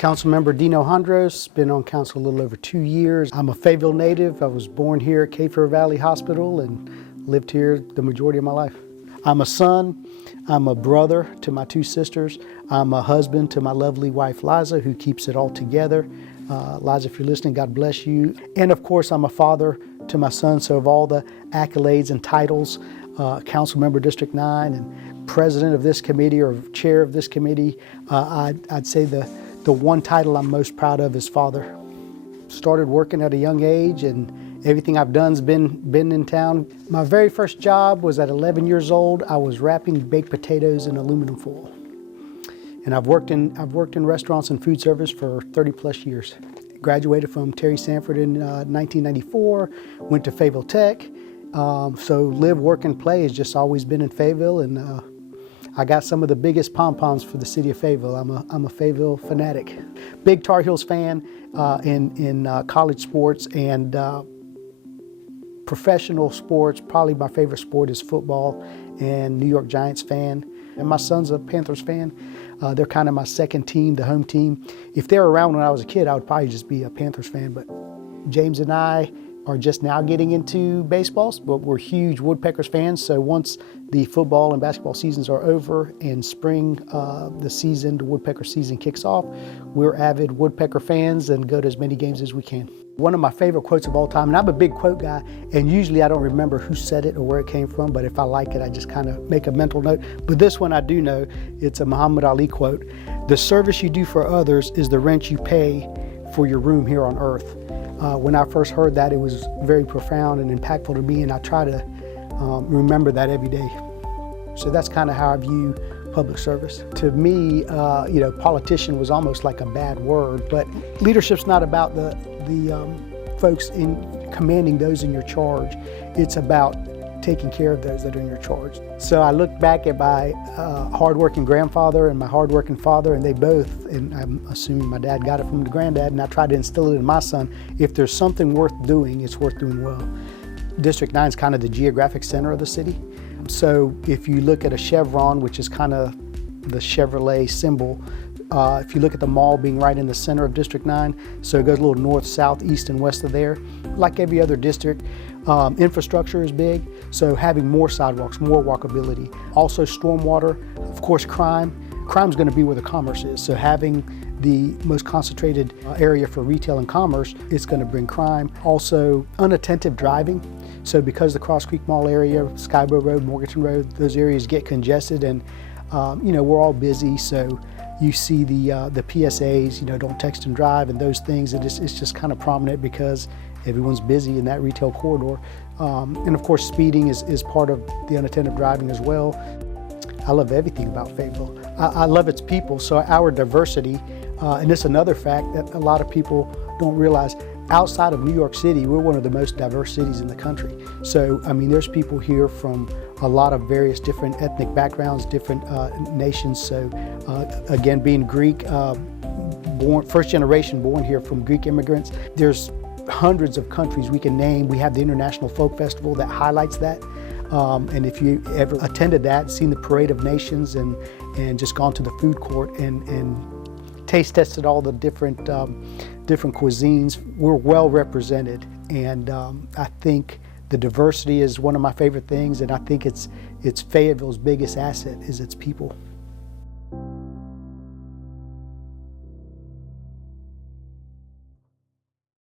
Councilmember Deno Hondros, been on council a little over 2 years. I'm a Fayetteville native. I was born here at Fayetteville Valley Hospital and lived here the majority of my life. I'm a son, I'm a brother to my 2 sisters, I'm a husband to my lovely wife Liza, who keeps it all together. Liza, if you're listening, God bless you. And of course, I'm a father to my son, so of all the accolades and titles, council member District 9 and president of this committee or chair of this committee, I'd say the one title I'm most proud of is father. Started working at a young age and everything I've done's been in town. My very first job was at 11 years old. I was wrapping baked potatoes in aluminum foil. And I've worked in restaurants and food service for 30 plus years. Graduated from Terry Sanford in 1994, went to Fayetteville Tech. So live, work, and play has just always been in Fayetteville, and I got some of the biggest pom-poms for the city of Fayetteville. I'm a Fayetteville fanatic. Big Tar Heels fan in college sports and professional sports. Probably my favorite sport is football, and New York Giants fan. And my son's a Panthers fan. They're kind of my second team, the home team. If they were around when I was a kid, I would probably just be a Panthers fan, but James and I are just now getting into baseballs, but we're huge Woodpeckers fans. So once the football and basketball seasons are over and spring, the Woodpecker season kicks off, we're avid Woodpecker fans and go to as many games as we can. One of my favorite quotes of all time, and I'm a big quote guy, and usually I don't remember who said it or where it came from, but if I like it, I just kind of make a mental note. But this one I do know, it's a Muhammad Ali quote. "The service you do for others is the rent you pay for your room here on earth." When I first heard that, it was very profound and impactful to me, and I try to remember that every day. So that's kind of how I view public service. To me, politician was almost like a bad word, but leadership's not about the folks in commanding those in your charge. It's about taking care of those that are in your charge. So I look back at my hardworking grandfather and my hardworking father, and they both, and I'm assuming my dad got it from the granddad, and I try to instill it in my son. If there's something worth doing, it's worth doing well. District 9 is kind of the geographic center of the city. So if you look at a chevron, which is kind of the Chevrolet symbol, if you look at the mall being right in the center of District 9, so it goes a little north, south, east, and west of there. Like every other district, infrastructure is big, so having more sidewalks, more walkability. Also stormwater, of course crime. Crime's going to be where the commerce is, so having the most concentrated area for retail and commerce, it's going to bring crime. Also unattentive driving, so because the Cross Creek Mall area, Skyboro Road, Morganton Road, those areas get congested, and we're all busy, so you see the PSAs, don't text and drive and those things, and it's just kind of prominent because everyone's busy in that retail corridor. And of course speeding is part of the unattentive driving as well. I love everything about Fayetteville. I love its people, so our diversity, and it's another fact that a lot of people don't realize. Outside of New York City, we're one of the most diverse cities in the country. So, there's people here from a lot of various different ethnic backgrounds, different nations. So, again, being Greek, first generation born here from Greek immigrants, there's hundreds of countries we can name. We have the International Folk Festival that highlights that. And if you ever attended that, seen the Parade of Nations and just gone to the food court and taste tested all the different cuisines, we're well represented. And I think the diversity is one of my favorite things, and I think it's Fayetteville's biggest asset is its people.